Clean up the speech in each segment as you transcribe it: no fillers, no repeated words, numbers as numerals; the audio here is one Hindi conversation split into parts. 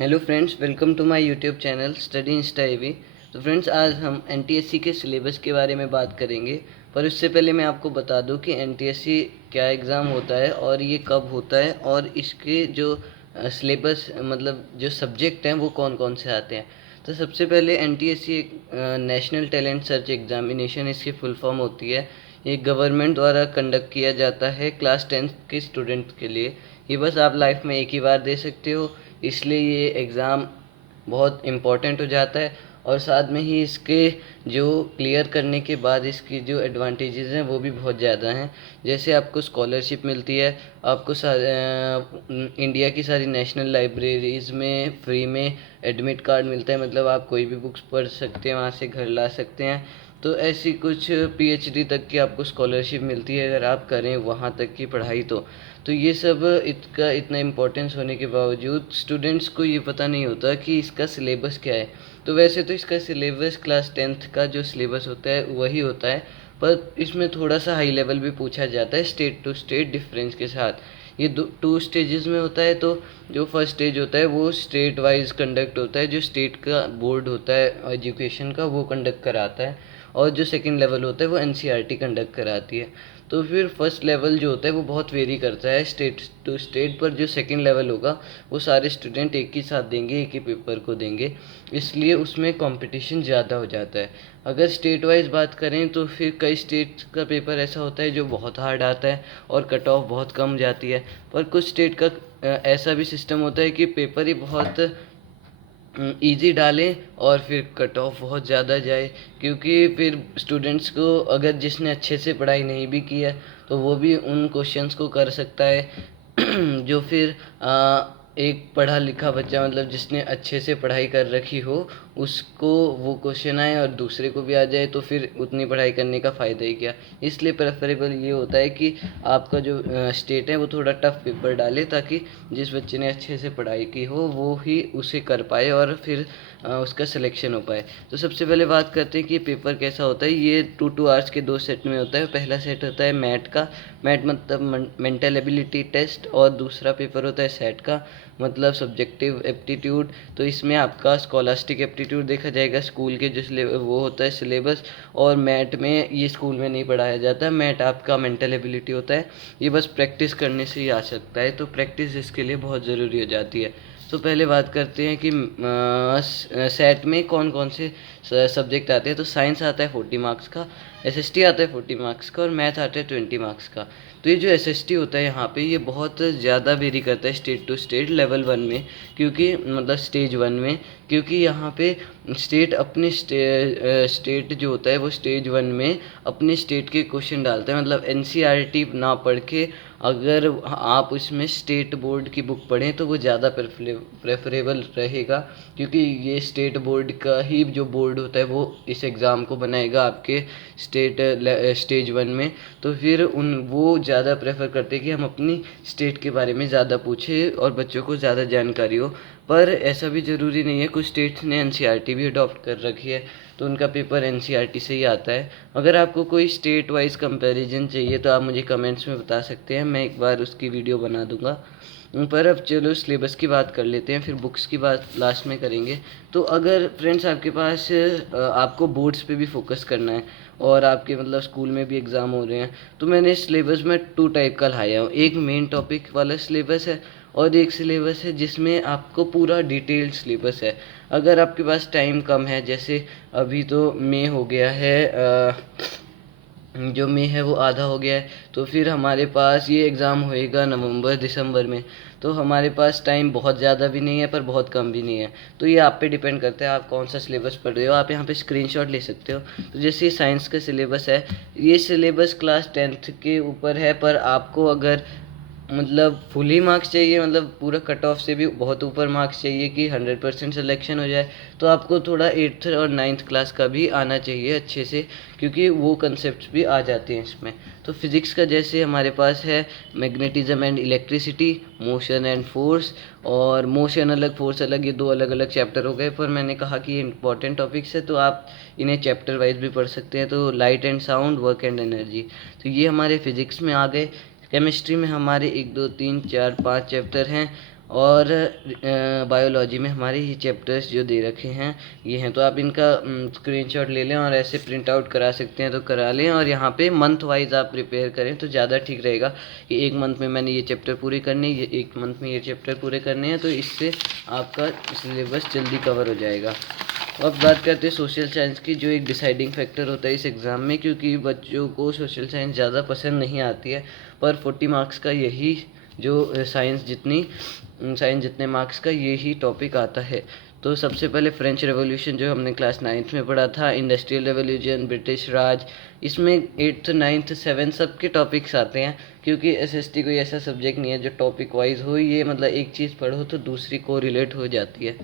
Hello friends, welcome to my YouTube channel study insta AV. तो फ्रेंड्स, आज हम एनटीएससी के सिलेबस के बारे में बात करेंगे। पर उससे पहले मैं आपको बता दूं कि एनटीएससी क्या एग्ज़ाम होता है और ये कब होता है और इसके जो सिलेबस मतलब जो सब्जेक्ट हैं वो कौन कौन से आते हैं। तो सबसे पहले एनटीएससी एक नेशनल टैलेंट सर्च एग्जामिनेशन इसकी फुल फॉर्म होती है। ये गवर्नमेंट द्वारा कंडक्ट किया जाता है क्लास 10th के स्टूडेंट के लिए। ये बस आप लाइफ में एक ही बार दे सकते हो, इसलिए ये एग्ज़ाम बहुत इम्पोर्टेंट हो जाता है। और साथ में ही इसके जो क्लियर करने के बाद इसकी जो एडवांटेजेस हैं वो भी बहुत ज़्यादा हैं। जैसे आपको स्कॉलरशिप मिलती है, आपको इंडिया की सारी नेशनल लाइब्रेरीज़ में फ्री में एडमिट कार्ड मिलता है, मतलब आप कोई भी बुक्स पढ़ सकते हैं, वहाँ से घर ला सकते हैं। तो ऐसी कुछ पीएचडी तक की आपको स्कॉलरशिप मिलती है अगर आप करें वहाँ तक की पढ़ाई। तो ये सब इसका इतना इम्पोर्टेंस होने के बावजूद स्टूडेंट्स को ये पता नहीं होता कि इसका सिलेबस क्या है। तो वैसे तो इसका सिलेबस क्लास 10th का जो सिलेबस होता है वही होता है, पर इसमें थोड़ा सा हाई लेवल भी पूछा जाता है स्टेट टू स्टेट डिफरेंस के साथ। ये टू स्टेजेस में होता है। तो जो फर्स्ट स्टेज होता है वो स्टेट वाइज कंडक्ट होता है, जो स्टेट का बोर्ड होता है एजुकेशन का वो कंडक्ट कराता है। और जो सेकंड लेवल होता है वो एनसीईआरटी कंडक्ट कराती है। तो फिर फर्स्ट लेवल जो होता है वो बहुत वेरी करता है स्टेट टू स्टेट, पर जो सेकंड लेवल होगा वो सारे स्टूडेंट एक ही साथ देंगे, एक ही पेपर को देंगे, इसलिए उसमें कंपटीशन ज़्यादा हो जाता है। अगर स्टेट वाइज बात करें तो फिर कई स्टेट का पेपर ऐसा होता है जो बहुत हार्ड आता है और कट ऑफ बहुत कम जाती है। पर कुछ स्टेट का ऐसा भी सिस्टम होता है कि पेपर ही बहुत इजी डालें और फिर कट ऑफ बहुत ज़्यादा जाए, क्योंकि फिर स्टूडेंट्स को अगर जिसने अच्छे से पढ़ाई नहीं भी की है तो वो भी उन क्वेश्चंस को कर सकता है जो फिर एक पढ़ा लिखा बच्चा मतलब जिसने अच्छे से पढ़ाई कर रखी हो उसको वो क्वेश्चन आए और दूसरे को भी आ जाए तो फिर उतनी पढ़ाई करने का फ़ायदा ही क्या। इसलिए प्रेफरेबल ये होता है कि आपका जो स्टेट है वो थोड़ा टफ पेपर डाले, ताकि जिस बच्चे ने अच्छे से पढ़ाई की हो वो ही उसे कर पाए और फिर उसका सिलेक्शन हो पाए। तो सबसे पहले बात करते हैं कि ये पेपर कैसा होता है। ये 2 आवर्स के 2 सेट में होता है। पहला सेट होता है मैट का, मैट मतलब मेंटल एबिलिटी टेस्ट, और दूसरा पेपर होता है सेट का मतलब सब्जेक्टिव एप्टीट्यूड। तो इसमें आपका स्कॉलास्टिक एप्टीट्यूड देखा जाएगा, स्कूल के जो वो होता है सिलेबस। और मैट में ये स्कूल में नहीं पढ़ाया जाता, मैट आपका मेंटल एबिलिटी होता है, ये बस प्रैक्टिस करने से ही आ सकता है। तो प्रैक्टिस इसके लिए बहुत ज़रूरी हो जाती है। तो पहले बात करते हैं कि सेट में कौन कौन से सब्जेक्ट आते हैं। तो साइंस आता है 40 मार्क्स का, एसएसटी आता है 40 मार्क्स का, और मैथ आता है 20 मार्क्स का। तो ये जो एसएसटी होता है यहाँ पे ये बहुत ज़्यादा वेरी करता है स्टेट टू स्टेट लेवल 1 में, क्योंकि मतलब स्टेज 1 में, क्योंकि यहाँ पे स्टेट अपने स्टेट जो होता है वो स्टेज 1 में अपने स्टेट के क्वेश्चन डालता है, मतलब एनसीईआरटी ना पढ़ के अगर आप उसमें स्टेट बोर्ड की बुक पढ़ें तो वो ज़्यादा प्रेफरेबल रहेगा, क्योंकि ये स्टेट बोर्ड का ही जो बोर्ड होता है वो इस एग्ज़ाम को बनाएगा आपके स्टेज 1 में। तो फिर वो ज़्यादा प्रेफर करते हैं कि हम अपनी स्टेट के बारे में ज़्यादा पूछें और बच्चों को ज़्यादा जानकारी हो। पर ऐसा भी ज़रूरी नहीं है, कुछ स्टेट्स ने एनसीईआरटी भी अडॉप्ट कर रखी है तो उनका पेपर एनसीईआरटी से ही आता है। अगर आपको कोई स्टेट वाइज कंपैरिजन चाहिए तो आप मुझे कमेंट्स में बता सकते हैं, मैं एक बार उसकी वीडियो बना दूंगा। पर अब चलो सिलेबस की बात कर लेते हैं, फिर बुक्स की बात लास्ट में करेंगे। तो अगर फ्रेंड्स आपके पास आपको बोर्ड्स पे भी फोकस करना है और आपके मतलब स्कूल में भी एग्ज़ाम हो रहे हैं, तो मैंने सिलेबस में 2 टाइप का लाया हूँ। एक मेन टॉपिक वाला सिलेबस है और एक सिलेबस है जिसमें आपको पूरा डिटेल्ड सिलेबस है। अगर आपके पास टाइम कम है, जैसे अभी तो मई हो गया है, जो मई है वो आधा हो गया है, तो फिर हमारे पास ये एग्ज़ाम होएगा नवंबर दिसंबर में। तो हमारे पास टाइम बहुत ज़्यादा भी नहीं है पर बहुत कम भी नहीं है। तो ये आप पे डिपेंड करता है आप कौन सा सिलेबस पढ़ रहे हो। आप यहाँ पे स्क्रीनशॉट ले सकते हो। तो जैसे ये साइंस का सिलेबस है, ये सिलेबस क्लास 10th के ऊपर है, पर आपको अगर मतलब फुल ही मार्क्स चाहिए, मतलब पूरा कट ऑफ से भी बहुत ऊपर मार्क्स चाहिए कि 100% सिलेक्शन हो जाए, तो आपको थोड़ा 8th और 9th क्लास का भी आना चाहिए अच्छे से, क्योंकि वो कंसेप्ट भी आ जाते हैं इसमें। तो फिज़िक्स का जैसे हमारे पास है magnetism and electricity, motion and force, और मोशन अलग फोर्स अलग, ये 2 अलग अलग चैप्टर हो गए। पर मैंने कहा कि ये इंपॉर्टेंट टॉपिक्स है तो आप इन्हें चैप्टर वाइज भी पढ़ सकते हैं। तो light and sound, work and energy, तो ये हमारे फिज़िक्स में आ गए। केमिस्ट्री में हमारे 1 2 3 4 5 चैप्टर हैं, और बायोलॉजी में हमारे ये चैप्टर्स जो दे रखे हैं ये हैं। तो आप इनका स्क्रीनशॉट ले लें और ऐसे प्रिंट आउट करा सकते हैं तो करा लें, और यहाँ पे मंथ वाइज आप प्रिपेयर करें तो ज़्यादा ठीक रहेगा कि एक मंथ में मैंने ये चैप्टर पूरे करने, ये एक मंथ में ये चैप्टर पूरे करने हैं, तो इससे आपका सिलेबस जल्दी कवर हो जाएगा। अब बात करते हैं सोशल साइंस की, जो एक डिसाइडिंग फैक्टर होता है इस एग्ज़ाम में, क्योंकि बच्चों को सोशल साइंस ज़्यादा पसंद नहीं आती है, पर 40 मार्क्स का यही जो साइंस जितने मार्क्स का यही टॉपिक आता है। तो सबसे पहले फ्रेंच रेवोल्यूशन जो हमने क्लास 9th में पढ़ा था, इंडस्ट्रियल रेवोल्यूशन, ब्रिटिश राज, इसमें 8th 9th 7th सब के टॉपिक्स आते हैं, क्योंकि एसएसटी कोई ऐसा सब्जेक्ट नहीं है जो टॉपिक वाइज हो, ये मतलब एक चीज़ पढ़ो तो दूसरी को रिलेट हो जाती है।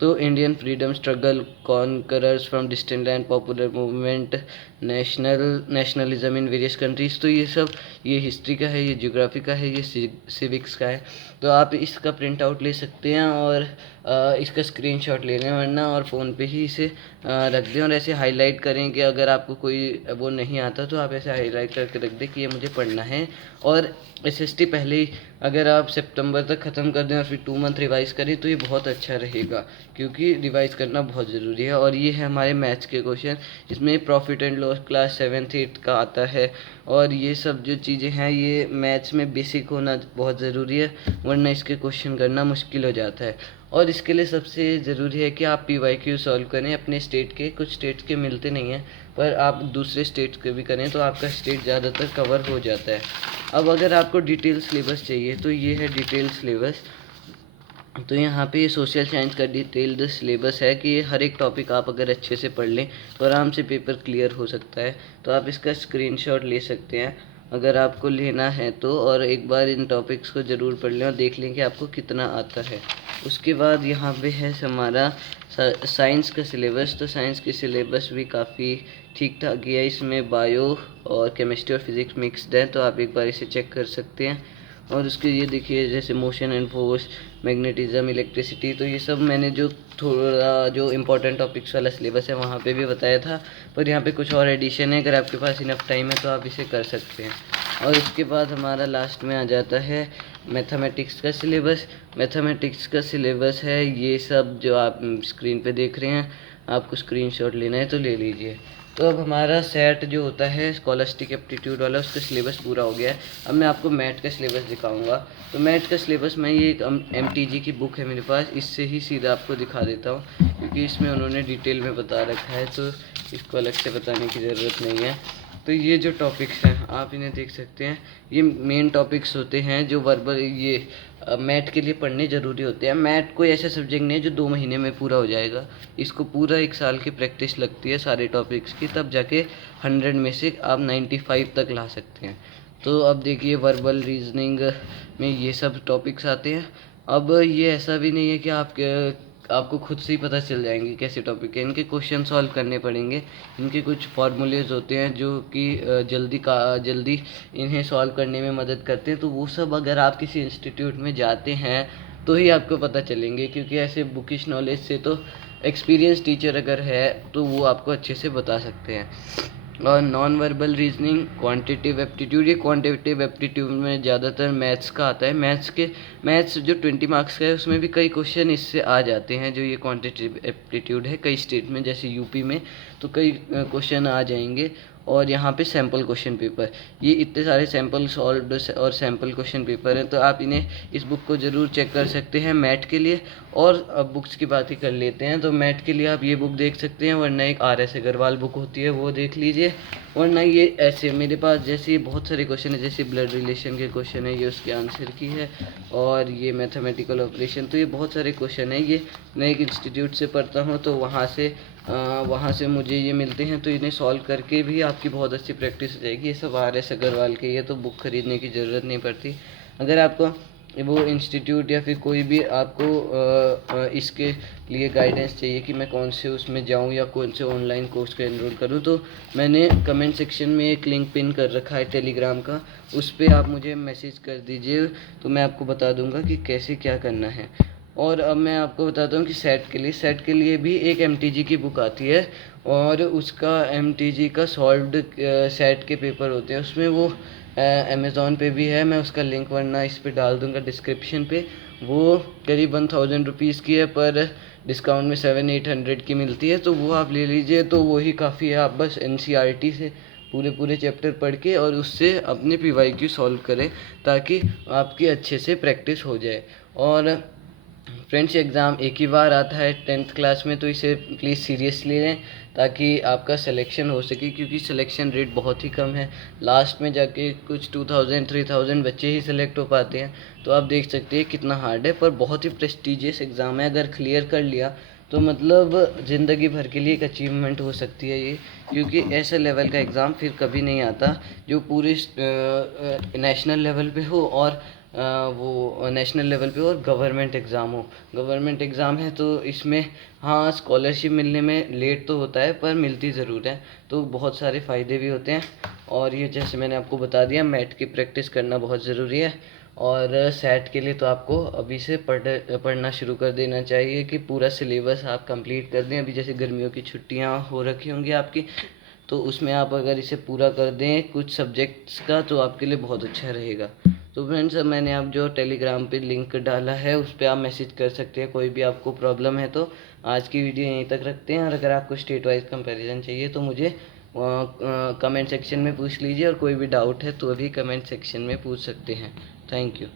तो Indian freedom struggle, conquerors from distant land, popular movement, nationalism in various countries, तो ये सब ये हिस्ट्री का है, ये ज्योग्राफी का है, ये सिविक्स का है। तो आप इसका प्रिंट आउट ले सकते हैं और इसका स्क्रीनशॉट ले लें, वरना और फ़ोन पे ही इसे रख दें और ऐसे हाईलाइट करें कि अगर आपको कोई वो नहीं आता तो आप ऐसे हाईलाइट करके रख दें कि ये मुझे पढ़ना है। और एसएसटी पहले ही अगर आप सितंबर तक ख़त्म कर दें और फिर 2 मंथ रिवाइज़ करें तो ये बहुत अच्छा रहेगा, क्योंकि रिवाइज़ करना बहुत ज़रूरी है। और ये है हमारे मैथ्स के क्वेश्चन, इसमें profit and loss class 7th 8th का आता है, और ये सब जो चीज़ें हैं ये मैथ्स में बेसिक होना बहुत ज़रूरी है, वरना इसके क्वेश्चन करना मुश्किल हो जाता है। और इसके लिए सबसे ज़रूरी है कि आप PYQ सॉल्व करें अपने स्टेट के, कुछ स्टेट के मिलते नहीं हैं, पर आप दूसरे स्टेट के भी करें तो आपका स्टेट ज़्यादातर कवर हो जाता है। अब अगर आपको डिटेल सिलेबस चाहिए तो ये है डिटेल सिलेबस। तो यहाँ पे सोशल साइंस का डिटेल्ड सिलेबस है कि हर एक टॉपिक आप अगर अच्छे से पढ़ लें तो आराम से पेपर क्लियर हो सकता है। तो आप इसका स्क्रीनशॉट ले सकते हैं अगर आपको लेना है तो, और एक बार इन टॉपिक्स को ज़रूर पढ़ लें और देख लें कि आपको कितना आता है। उसके बाद यहाँ पे है हमारा साइंस का सिलेबस। तो साइंस की सिलेबस भी काफ़ी ठीक ठाक ही है, इसमें बायो और केमिस्ट्री और फिज़िक्स मिक्सड है, तो आप एक बार इसे चेक कर सकते हैं। और उसके ये देखिए जैसे motion and force, magnetism, electricity, तो ये सब मैंने जो थोड़ा जो इम्पोर्टेंट टॉपिक्स वाला सिलेबस है वहाँ पे भी बताया था, पर यहाँ पे कुछ और एडिशन है, अगर आपके पास इनफ टाइम है तो आप इसे कर सकते हैं। और उसके बाद हमारा लास्ट में आ जाता है मैथमेटिक्स का सिलेबस। मैथमेटिक्स का सिलेबस है ये सब जो आप स्क्रीन पे देख रहे हैं, आपको स्क्रीनशॉट लेना है तो ले लीजिए। तो अब हमारा सेट जो होता है स्कॉलस्टिक एप्टीट्यूड वाला, उसका सिलेबस पूरा हो गया है। अब मैं आपको मैथ का सिलेबस दिखाऊंगा। तो मैथ का सिलेबस मैं ये एक MTG की बुक है मेरे पास, इससे ही सीधा आपको दिखा देता हूँ, क्योंकि इसमें उन्होंने डिटेल में बता रखा है तो इसको अलग से बताने की ज़रूरत नहीं है। तो ये जो टॉपिक्स हैं आप इन्हें देख सकते हैं, ये मेन टॉपिक्स होते हैं जो वर्बल ये मैथ के लिए पढ़ने ज़रूरी होते हैं। मैथ कोई ऐसा सब्जेक्ट नहीं है जो 2 महीने में पूरा हो जाएगा, इसको पूरा 1 साल की प्रैक्टिस लगती है सारे टॉपिक्स की, तब जाके 100 में से आप 95 तक ला सकते हैं। तो अब देखिए वर्बल रीजनिंग में ये सब टॉपिक्स आते हैं। अब ये ऐसा भी नहीं है कि आपको खुद से ही पता चल जाएंगे कैसे टॉपिक है, इनके क्वेश्चन सॉल्व करने पड़ेंगे। इनके कुछ फार्मूलेज होते हैं जो कि जल्दी इन्हें सॉल्व करने में मदद करते हैं, तो वो सब अगर आप किसी इंस्टीट्यूट में जाते हैं तो ही आपको पता चलेंगे, क्योंकि ऐसे बुकिश नॉलेज से तो एक्सपीरियंस टीचर अगर है तो वो आपको अच्छे से बता सकते हैं। और non verbal reasoning, quantitative aptitude, ये क्वांटिटिव एप्टीट्यूड में ज़्यादातर मैथ्स का आता है। मैथ्स जो 20 मार्क्स का है उसमें भी कई क्वेश्चन इससे आ जाते हैं, जो ये क्वांटिटिव एप्टीट्यूड है कई स्टेट में, जैसे यूपी में तो कई क्वेश्चन आ जाएंगे। और यहाँ पे सैम्पल क्वेश्चन पेपर, ये इतने सारे सैम्पल सॉल्व और सैम्पल क्वेश्चन पेपर हैं, तो आप इन्हें इस बुक को ज़रूर चेक कर सकते हैं मैथ के लिए। और अब बुक्स की बात ही कर लेते हैं, तो मैथ के लिए आप ये बुक देख सकते हैं, वरना एक RS अग्रवाल बुक होती है वो देख लीजिए, वरना ये ऐसे मेरे पास जैसे बहुत सारे क्वेश्चन है, जैसे ब्लड रिलेशन के क्वेश्चन है, ये उसके आंसर की है, और ये मैथमेटिकल ऑपरेशन, तो ये बहुत सारे क्वेश्चन है। ये मैं एक इंस्टीट्यूट से पढ़ता हूँ तो वहाँ से मुझे ये मिलते हैं, तो इन्हें सॉल्व करके भी आपकी बहुत अच्छी प्रैक्टिस हो जाएगी। ये सब RS अग्रवाल के, ये तो बुक खरीदने की ज़रूरत नहीं पड़ती। अगर आपको वो इंस्टीट्यूट या फिर कोई भी आपको इसके लिए गाइडेंस चाहिए कि मैं कौन से उसमें जाऊं या कौन से ऑनलाइन कोर्स का एनरोल करूं, तो मैंने कमेंट सेक्शन में एक लिंक पिन कर रखा है टेलीग्राम का, उस पर आप मुझे मैसेज कर दीजिए, तो मैं आपको बता दूंगा कि कैसे क्या करना है। और अब मैं आपको बताता हूँ कि सेट के लिए भी एक MTG की बुक आती है, और उसका MTG का सॉल्व्ड सेट के पेपर होते हैं, उसमें वो अमेज़ॉन पे भी है, मैं उसका लिंक वरना इस पे डाल दूंगा डिस्क्रिप्शन पे। वो करीब 1000 रुपीज़ की है, पर डिस्काउंट में 700-800 की मिलती है, तो वो आप ले लीजिए। तो वही काफ़ी है, आप बस एनसीईआरटी से पूरे पूरे चैप्टर पढ़ के और उससे अपने पीवाईक्यू सॉल्व करें, ताकि आपकी अच्छे से प्रैक्टिस हो जाए। और फ्रेंड्स, एग्ज़ाम एक ही बार आता है 10th क्लास में, तो इसे प्लीज़ सीरियसली लें ताकि आपका सिलेक्शन हो सके, क्योंकि सिलेक्शन रेट बहुत ही कम है। लास्ट में जाके कुछ 2000-3000 बच्चे ही सिलेक्ट हो पाते हैं। तो आप देख सकते हैं कितना हार्ड है, पर बहुत ही प्रेस्टिजियस एग्ज़ाम है। अगर क्लियर कर लिया तो मतलब ज़िंदगी भर के लिए एक अचीवमेंट हो सकती है ये, क्योंकि ऐसे लेवल का एग्ज़ाम फिर कभी नहीं आता जो पूरे नेशनल लेवल पे हो, और वो नेशनल लेवल पे और गवर्नमेंट एग्ज़ाम हो। गवर्नमेंट एग्ज़ाम है तो इसमें हाँ, स्कॉलरशिप मिलने में लेट तो होता है, पर मिलती ज़रूर है। तो बहुत सारे फ़ायदे भी होते हैं। और ये जैसे मैंने आपको बता दिया, मैथ की प्रैक्टिस करना बहुत ज़रूरी है। और सेट के लिए तो आपको अभी से पढ़ना शुरू कर देना चाहिए कि पूरा सिलेबस आप कंप्लीट कर दें। अभी जैसे गर्मियों की छुट्टियां हो रखी होंगी आपकी, तो उसमें आप अगर इसे पूरा कर दें कुछ सब्जेक्ट्स का, तो आपके लिए बहुत अच्छा रहेगा। तो फ्रेंड्स, मैंने आप जो टेलीग्राम पे लिंक डाला है उस पर आप मैसेज कर सकते हैं, कोई भी आपको प्रॉब्लम है तो। आज की वीडियो यहीं तक रखते हैं, और अगर आपको स्टेट वाइज कंपैरिजन चाहिए तो मुझे कमेंट सेक्शन में पूछ लीजिए, और कोई भी डाउट है तो अभी कमेंट सेक्शन में पूछ सकते हैं। Thank you.